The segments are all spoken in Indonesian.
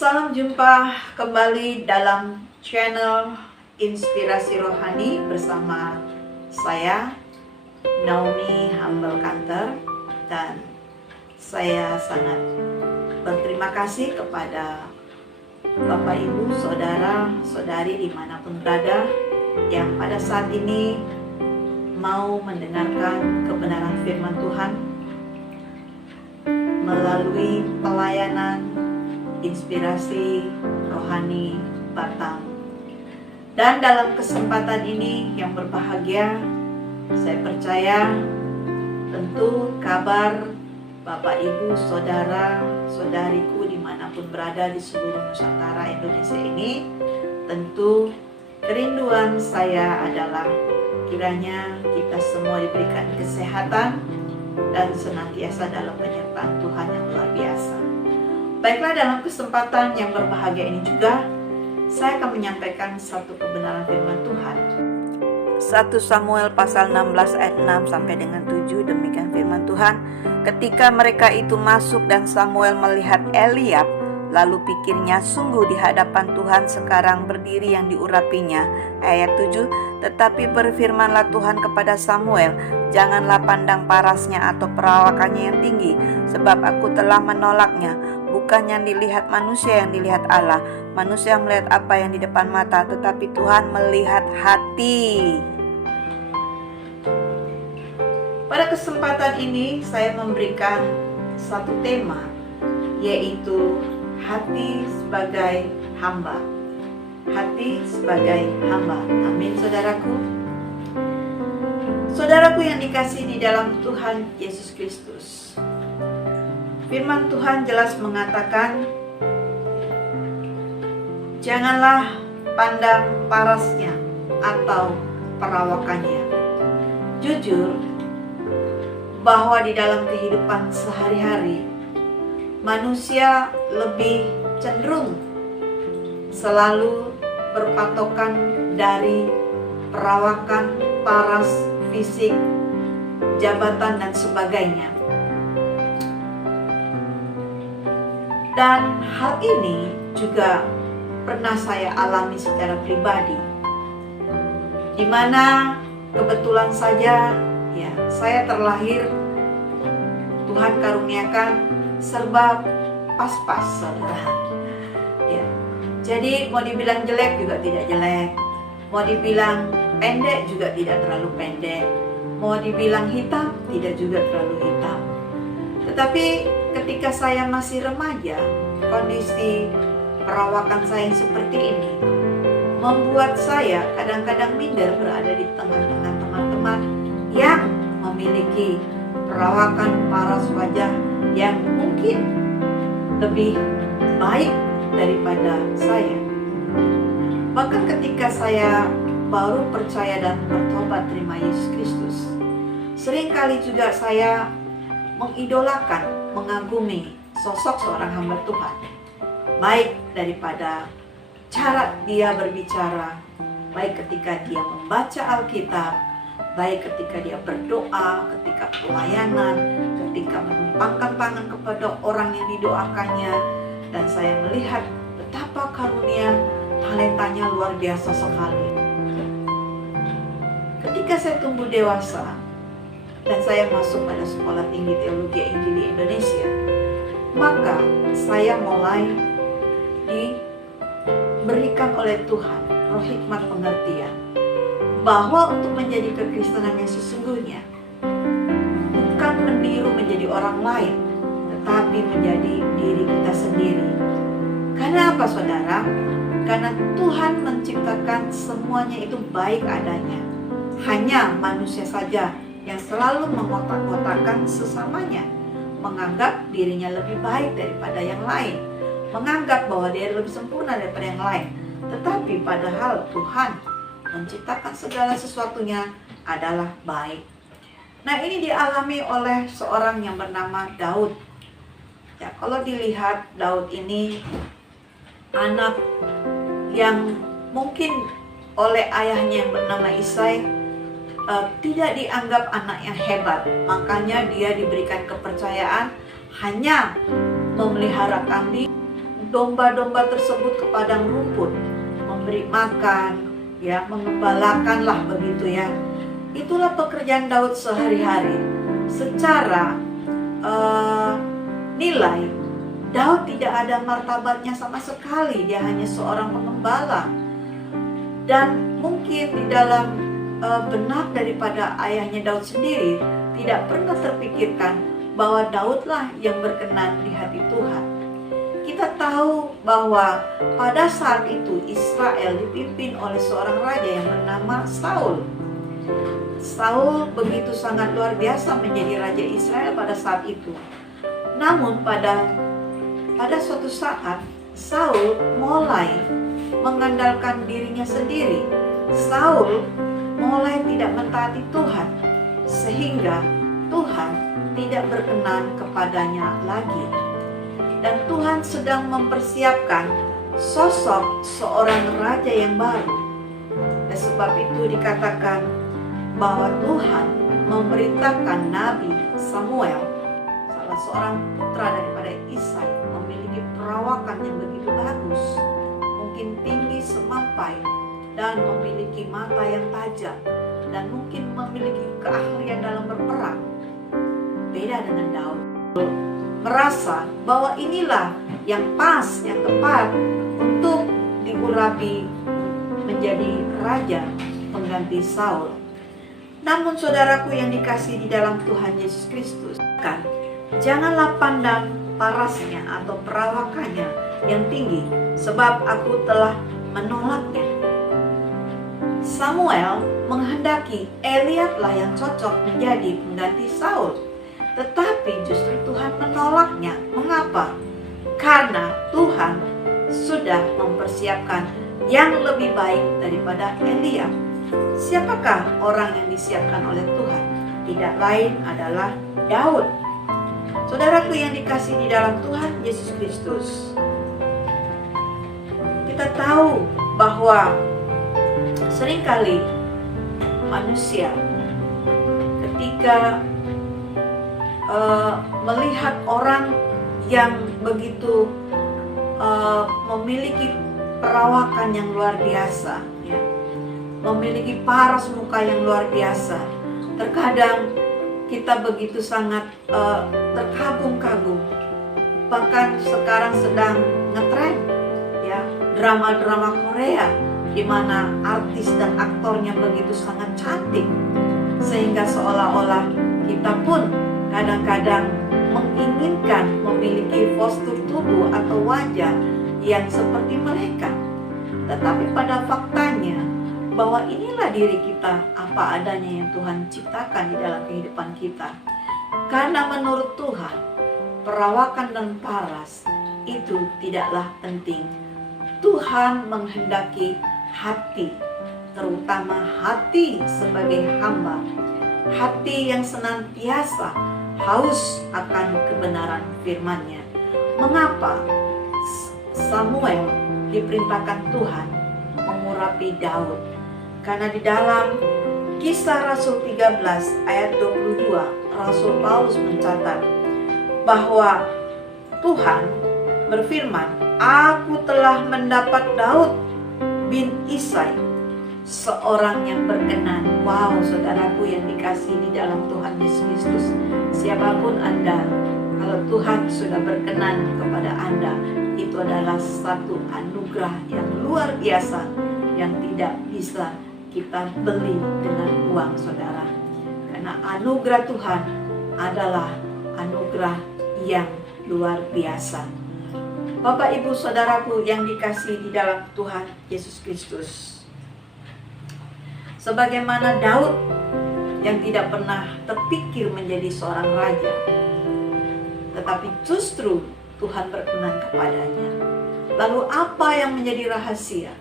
Salam jumpa kembali dalam channel Inspirasi Rohani bersama saya Naomi Humble Kanter, dan saya sangat berterima kasih kepada Bapak Ibu, Saudara, Saudari dimanapun berada yang pada saat ini mau mendengarkan kebenaran firman Tuhan melalui pelayanan Inspirasi Rohani Batam. Dan dalam kesempatan ini yang berbahagia, saya percaya tentu kabar Bapak Ibu, Saudara, Saudariku dimanapun berada di seluruh Nusantara Indonesia ini, tentu kerinduan saya adalah kiranya kita semua diberikan kesehatan dan senantiasa dalam penyertaan Tuhan yang luar biasa. Baiklah, dalam kesempatan yang berbahagia ini juga saya akan menyampaikan satu kebenaran firman Tuhan. 1 Samuel pasal 16 ayat 6 sampai dengan 7, demikian firman Tuhan. Ketika mereka itu masuk dan Samuel melihat Eliab, lalu pikirnya, sungguh di hadapan Tuhan sekarang berdiri yang diurapinya. Ayat 7, tetapi berfirmanlah Tuhan kepada Samuel, janganlah pandang parasnya atau perawakannya yang tinggi, sebab aku telah menolaknya. Bukan yang dilihat manusia yang dilihat Allah. Manusia melihat apa yang di depan mata, tetapi Tuhan melihat hati. Pada kesempatan ini saya memberikan satu tema, yaitu hati sebagai hamba. Hati sebagai hamba. Amin, saudaraku. Saudaraku yang dikasihi di dalam Tuhan Yesus Kristus, firman Tuhan jelas mengatakan, janganlah pandang parasnya atau perawakannya. Jujur bahwa di dalam kehidupan sehari-hari manusia lebih cenderung selalu berpatokan dari perawakan, paras, fisik, jabatan, dan sebagainya. Dan hal ini juga pernah saya alami secara pribadi, di mana kebetulan saja ya saya terlahir, Tuhan karuniakan serba pas-pas, saudara. Ya, jadi mau dibilang jelek juga tidak jelek, mau dibilang pendek juga tidak terlalu pendek, mau dibilang hitam tidak juga terlalu hitam. Tetapi ketika saya masih remaja, kondisi perawakan saya seperti ini membuat saya kadang-kadang minder berada di tengah-tengah teman-teman yang memiliki perawakan paras wajah yang mungkin lebih baik daripada saya. Bahkan ketika saya baru percaya dan bertobat terima Yesus Kristus, seringkali juga saya mengidolakan, mengagumi sosok seorang hamba Tuhan, baik daripada cara dia berbicara, baik ketika dia membaca Alkitab, baik ketika dia berdoa, ketika pelayanan, ketika menumpangkan tangan kepada orang yang didoakannya. Dan saya melihat betapa karunia talentanya luar biasa sekali. Ketika saya tumbuh dewasa dan saya masuk pada Sekolah Tinggi Teologi Injili Indonesia, maka saya mulai diberikan oleh Tuhan roh hikmat pengertian bahwa untuk menjadi kekristenan yang sesungguhnya bukan meniru menjadi orang lain, tetapi menjadi diri kita sendiri. Karena apa, saudara? Karena Tuhan menciptakan semuanya itu baik adanya. Hanya manusia saja yang selalu mengotak-ngotakkan sesamanya, menganggap dirinya lebih baik daripada yang lain, menganggap bahwa dia lebih sempurna daripada yang lain. Tetapi padahal Tuhan menciptakan segala sesuatunya adalah baik. Nah, ini dialami oleh seorang yang bernama Daud. Ya, kalau dilihat Daud ini anak yang mungkin oleh ayahnya yang bernama Isai tidak dianggap anak yang hebat, makanya dia diberikan kepercayaan hanya memelihara kambing, domba-domba tersebut ke padang rumput, memberi makan, ya, mengembalakanlah begitu ya. Itulah pekerjaan Daud sehari-hari. Secara nilai, Daud tidak ada martabatnya sama sekali. Dia hanya seorang pengembala. Dan mungkin di dalam benak daripada ayahnya Daud sendiri tidak pernah terpikirkan bahwa Daudlah yang berkenan di hati Tuhan. Kita tahu bahwa pada saat itu Israel dipimpin oleh seorang raja yang bernama Saul. Saul begitu sangat luar biasa menjadi raja Israel pada saat itu. Namun pada suatu saat Saul mulai mengandalkan dirinya sendiri. Saul mulai tidak mentaati Tuhan, sehingga Tuhan tidak berkenan kepadanya lagi. Dan Tuhan sedang mempersiapkan sosok seorang raja yang baru. Dan sebab itu dikatakan bahwa Tuhan memerintahkan Nabi Samuel, salah seorang putra daripada Isai, memiliki perawakan yang begitu bagus, mungkin tinggi semampai, dan memiliki mata yang tajam, dan mungkin memiliki keahlian dalam berperang. Beda dengan Daud, merasa bahwa inilah yang pas, yang tepat untuk diurapi menjadi raja pengganti Saul. Namun saudaraku yang dikasihi di dalam Tuhan Yesus Kristus, janganlah pandang parasnya atau perawakannya yang tinggi, sebab aku telah menolaknya. Samuel menghendaki Eliablah yang cocok menjadi pengganti Saul, tetapi justru Tuhan menolaknya. Mengapa? Karena Tuhan sudah mempersiapkan yang lebih baik daripada Eliab. Siapakah orang yang disiapkan oleh Tuhan? Tidak lain adalah Daud. Saudaraku yang dikasihi di dalam Tuhan Yesus Kristus, kita tahu bahwa seringkali manusia ketika melihat orang yang begitu memiliki perawakan yang luar biasa, ya, memiliki paras muka yang luar biasa, terkadang kita begitu sangat terkagum-kagum. Bahkan sekarang sedang ngetren, ya, drama-drama Korea, di mana artis dan aktornya begitu sangat cantik, sehingga seolah-olah kita pun kadang-kadang menginginkan memiliki postur tubuh atau wajah yang seperti mereka. Tetapi pada faktanya bahwa inilah diri kita apa adanya yang Tuhan ciptakan di dalam kehidupan kita. Karena menurut Tuhan, perawakan dan paras itu tidaklah penting. Tuhan menghendaki hati, terutama hati sebagai hamba, hati yang senantiasa haus akan kebenaran firman-Nya. Mengapa Samuel diperintahkan Tuhan mengurapi Daud? Karena di dalam Kisah Rasul 13 ayat 22, Rasul Paulus mencatat bahwa Tuhan berfirman, "Aku telah mendapat Daud bin Isai, seorang yang berkenan." Wow, saudaraku yang dikasihi di dalam Tuhan Yesus Kristus, siapapun Anda, kalau Tuhan sudah berkenan kepada Anda, itu adalah satu anugerah yang luar biasa yang tidak bisa kita beli dengan uang, saudara. Karena anugerah Tuhan adalah anugerah yang luar biasa. Bapak, Ibu, saudaraku yang dikasihi di dalam Tuhan Yesus Kristus, sebagaimana Daud yang tidak pernah terpikir menjadi seorang raja, tetapi justru Tuhan berkenan kepadanya. Lalu apa yang menjadi rahasia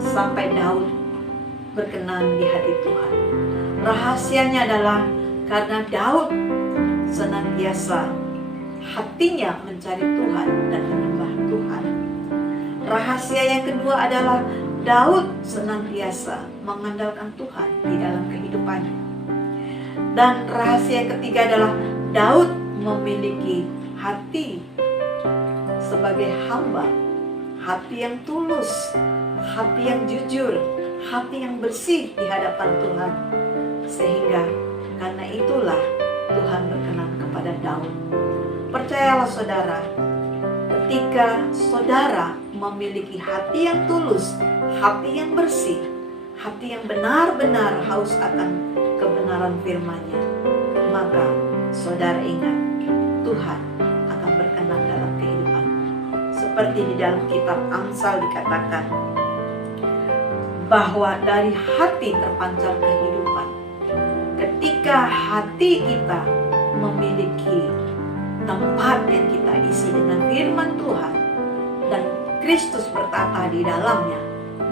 sampai Daud berkenan di hati Tuhan? Rahasianya adalah karena Daud senantiasa hatinya mencari Tuhan dan menyembah Tuhan. Rahasia yang kedua adalah Daud senantiasa mengandalkan Tuhan di dalam kehidupannya. Dan rahasia yang ketiga adalah Daud memiliki hati sebagai hamba, hati yang tulus, hati yang jujur, hati yang bersih di hadapan Tuhan. Sehingga karena itulah Tuhan berkenan kepada Daud. Percayalah saudara, ketika saudara memiliki hati yang tulus, hati yang bersih, hati yang benar-benar haus akan kebenaran firman-Nya, maka saudara ingat, Tuhan akan berkenan dalam kehidupan. Seperti di dalam kitab Amsal dikatakan, bahwa dari hati terpancar kehidupan. Ketika hati kita memiliki tempat yang kita isi dengan firman Tuhan dan Kristus bertata di dalamnya,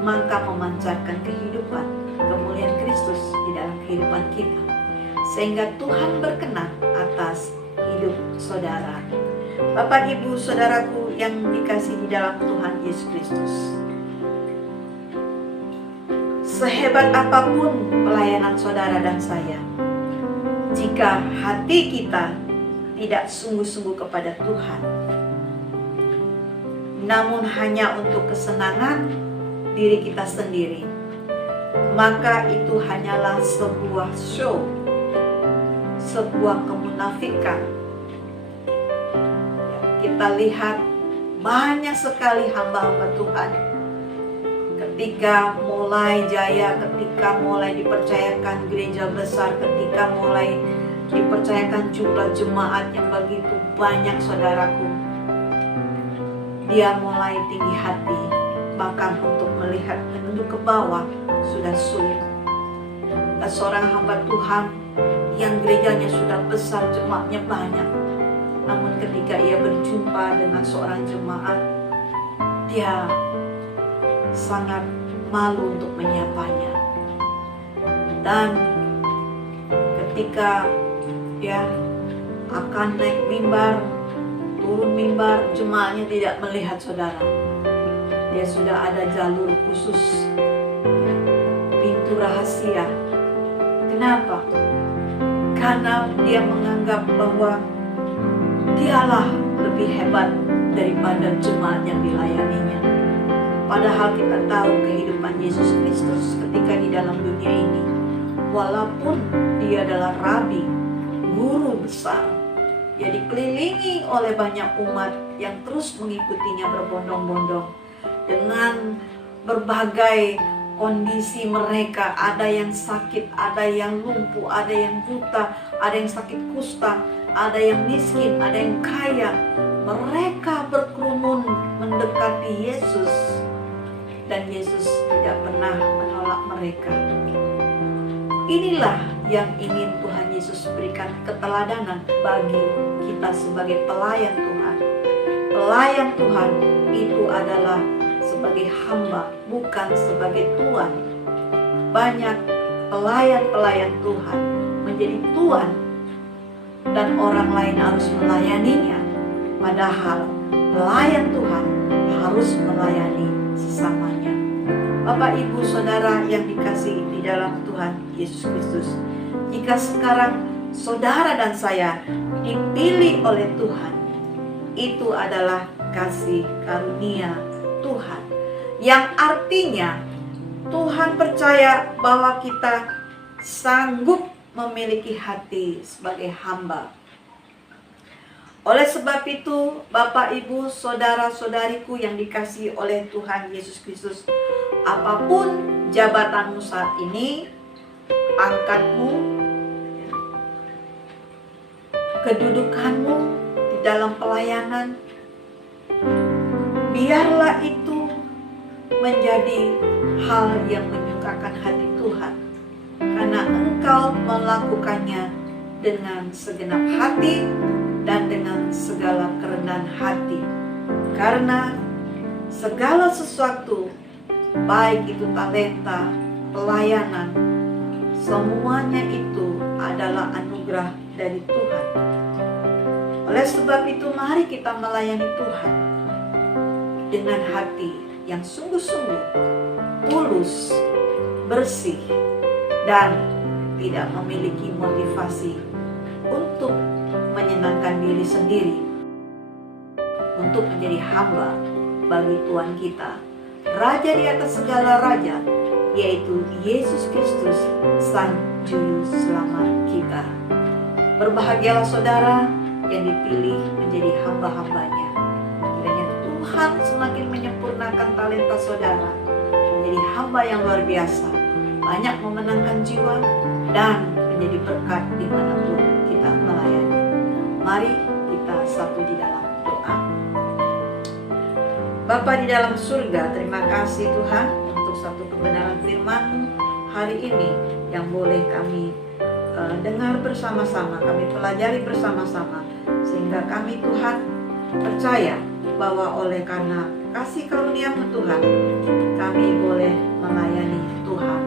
maka memancarkan kehidupan, kemuliaan Kristus di dalam kehidupan kita, sehingga Tuhan berkenan atas hidup saudara. Bapak, Ibu, saudaraku yang dikasihi di dalam Tuhan Yesus Kristus, sehebat apapun pelayanan saudara dan saya, jika hati kita tidak sungguh-sungguh kepada Tuhan, namun hanya untuk kesenangan diri kita sendiri, maka itu hanyalah sebuah show, sebuah kemunafikan. Kita lihat banyak sekali hamba-hamba Tuhan ketika mulai jaya, ketika mulai dipercayakan gereja besar, ketika mulai dipercayakan jumlah jemaat yang begitu banyak, saudaraku, dia mulai tinggi hati, bahkan untuk melihat menunduk ke bawah sudah sulit. Dan seorang hamba Tuhan yang gerejanya sudah besar, jemaatnya banyak, namun ketika ia berjumpa dengan seorang jemaat, dia sangat malu untuk menyapanya. Dan ketika dia akan naik mimbar, turun mimbar, jemaatnya tidak melihat saudara. Dia sudah ada jalur khusus, pintu rahasia. Kenapa? Karena dia menganggap bahwa dialah lebih hebat daripada jemaat yang dilayaninya. Padahal kita tahu kehidupan Yesus Kristus ketika di dalam dunia ini, walaupun dia adalah rabi, guru besar, dia dikelilingi oleh banyak umat yang terus mengikutinya berbondong-bondong dengan berbagai kondisi mereka. Ada yang sakit, ada yang lumpuh, ada yang buta, ada yang sakit kusta, ada yang miskin, ada yang kaya. Mereka berkerumun mendekati Yesus, dan Yesus tidak pernah menolak mereka. Inilah yang ingin Tuhan Yesus berikan keteladanan bagi kita sebagai pelayan Tuhan. Pelayan Tuhan itu adalah sebagai hamba, bukan sebagai tuan. Banyak pelayan-pelayan Tuhan menjadi tuan dan orang lain harus melayaninya. Padahal pelayan Tuhan harus melayani sesamanya. Bapak, Ibu, Saudara yang dikasihi di dalam Tuhan Yesus Kristus, jika sekarang saudara dan saya dipilih oleh Tuhan, itu adalah kasih karunia Tuhan, yang artinya Tuhan percaya bahwa kita sanggup memiliki hati sebagai hamba. Oleh sebab itu, Bapak, Ibu, Saudara-saudariku yang dikasihi oleh Tuhan Yesus Kristus, apapun jabatanmu saat ini, pangkatmu, kedudukanmu di dalam pelayanan, biarlah itu menjadi hal yang menyukakan hati Tuhan, karena engkau melakukannya dengan segenap hati dan dengan segala kerendahan hati. Karena segala sesuatu, baik itu talenta, pelayanan, semuanya itu adalah anugerah dari Tuhan. Oleh sebab itu, mari kita melayani Tuhan dengan hati yang sungguh-sungguh, tulus, bersih, dan tidak memiliki motivasi untuk menyenangkan diri sendiri, untuk menjadi hamba bagi Tuhan kita, Raja di atas segala raja, yaitu Yesus Kristus, Sang Juru Selamat kita. Berbahagialah saudara yang dipilih menjadi hamba-hambanya. Kiranya Tuhan semakin menyempurnakan talenta saudara menjadi hamba yang luar biasa, banyak memenangkan jiwa dan menjadi berkat dimanapun kita melayani. Mari kita satu di dalam doa. Bapa di dalam surga, terima kasih Tuhan untuk satu kebenaran firman-Mu hari ini yang boleh kami dengar bersama-sama, kami pelajari bersama-sama, sehingga kami Tuhan percaya bahwa oleh karena kasih karunia-Mu Tuhan, kami boleh melayani Tuhan.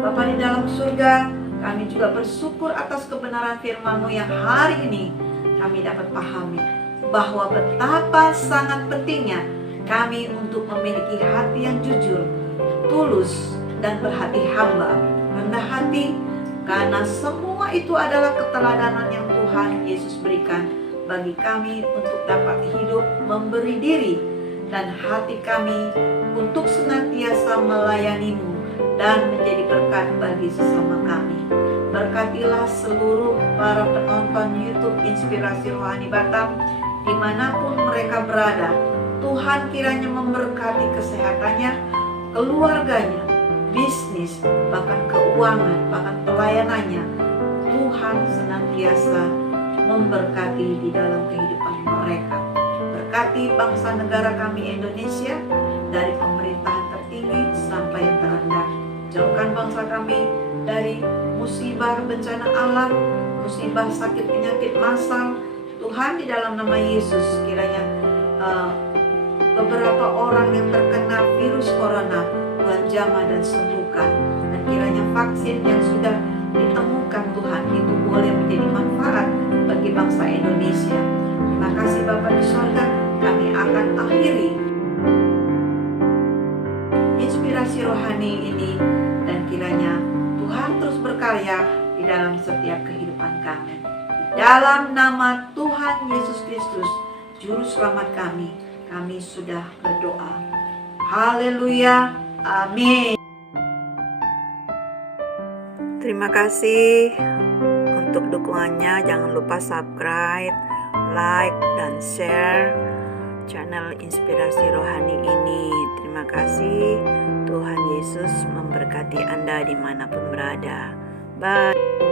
Bapa di dalam surga, kami juga bersyukur atas kebenaran firman-Mu yang hari ini kami dapat pahami bahwa betapa sangat pentingnya kami untuk memiliki hati yang jujur, tulus, dan berhati hamba, rendah hati, karena semua itu adalah keteladanan yang Tuhan Yesus berikan bagi kami untuk dapat hidup memberi diri dan hati kami untuk senantiasa melayani-Mu dan menjadi berkat bagi sesama kami. Berkatilah seluruh para penonton YouTube Inspirasi Rohani Batam dimanapun mereka berada. Tuhan kiranya memberkati kesehatannya, keluarganya, bisnis, bahkan keuangan, bahkan pelayanannya. Tuhan senantiasa memberkati di dalam kehidupan mereka. Berkati bangsa negara kami Indonesia dari pemerintahan tertinggi sampai yang terendah. Jauhkan bangsa kami dari musibah bencana alam, musibah sakit penyakit massal. Tuhan, di dalam nama Yesus, kiranya beberapa orang yang terkena virus corona, Tuhan jamah dan sembuhkan. Dan kiranya vaksin yang sudah ditemukan Tuhan itu boleh menjadi manfaat bagi bangsa Indonesia. Terima kasih Bapa di surga. Kami akan akhiri inspirasi rohani ini, dan kiranya Tuhan terus berkarya di dalam setiap kehidupan kami. Di dalam nama Tuhan Yesus Kristus, Juru Selamat kami sudah berdoa. Haleluya. Amin. Terima kasih untuk dukungannya. Jangan lupa subscribe, like, dan share channel Inspirasi Rohani ini. Terima kasih. Tuhan Yesus memberkati Anda dimanapun berada. Bye.